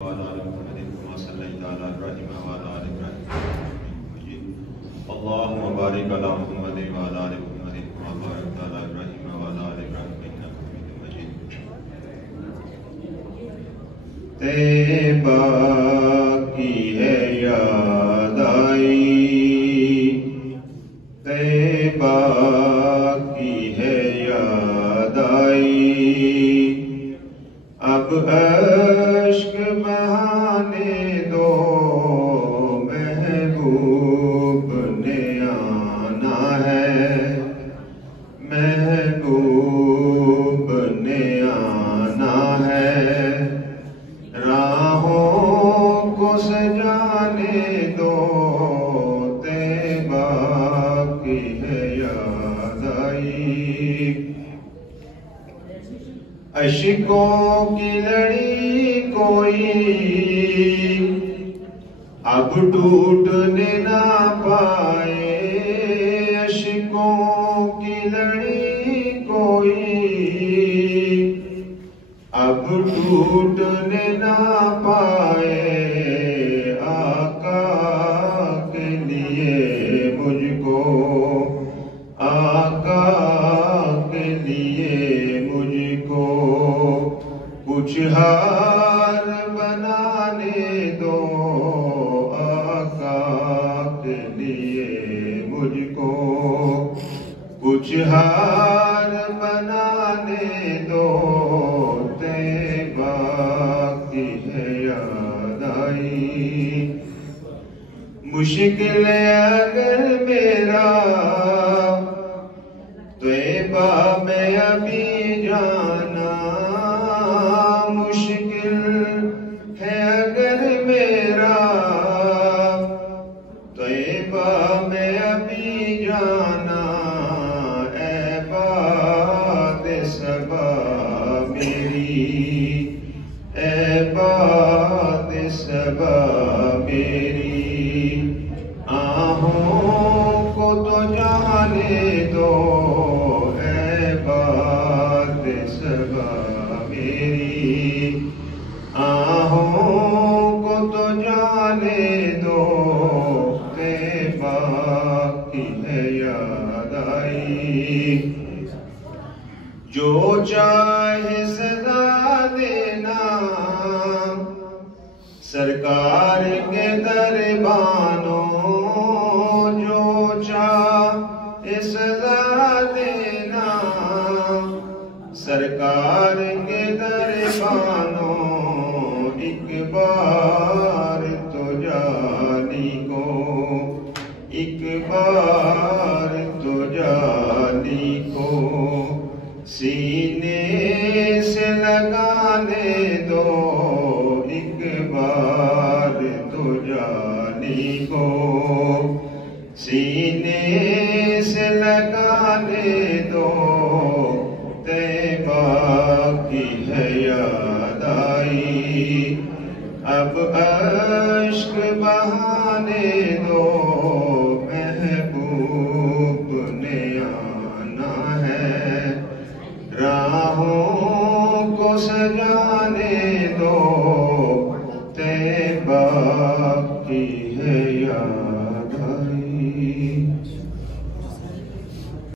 अल्लाहुम्मा बारिक अला मुहम्मद व अला आलि मुहम्मद कमा बारकता अला इब्राहीम व अला आलि इब्राहीम इन्नका हमीदुम मजीद। तैबा की है याद आई, तैबा की है याद आई, अब अश्क बहाने दो महबूब ने आना है, महबूब ने आना है। राहों को सजाने दो तैबा की है याद आई। अश्कों की लड़ी कोई अब टूटने ना पाए, अश्कों की लड़ी कोई अब टूटने ना पाए। आका के लिए मुझको, आका के लिए मुझको कुछ हार बनाने दो, आका के लिए मुझको कुछ हार बनाने दो। तैबा की है याद आई। मुश्किल अगर मेरा तैबा में अभी जाना, मुश्किल है अगर मेरा तैबा में अभी जाना। ऐ बात सबा मेरी, ऐ बात सबा मेरी, आहों को तो जाने दो। ऐ बात सबा मेरी, आहों को तो जाने दो। तैबा की है याद आई। जो चाहे सदा देना सरकार के दरबानों, जो चाहे सदा देना सरकार के दरबानों। एक बार तो जानी को, एक बार तो जानी को सीने से लगाने दो। एक बार तो जानी को सीने से लगाने दो। तैबा की है याद आई। अब अश्क बहाने दो महबूब ने आना है।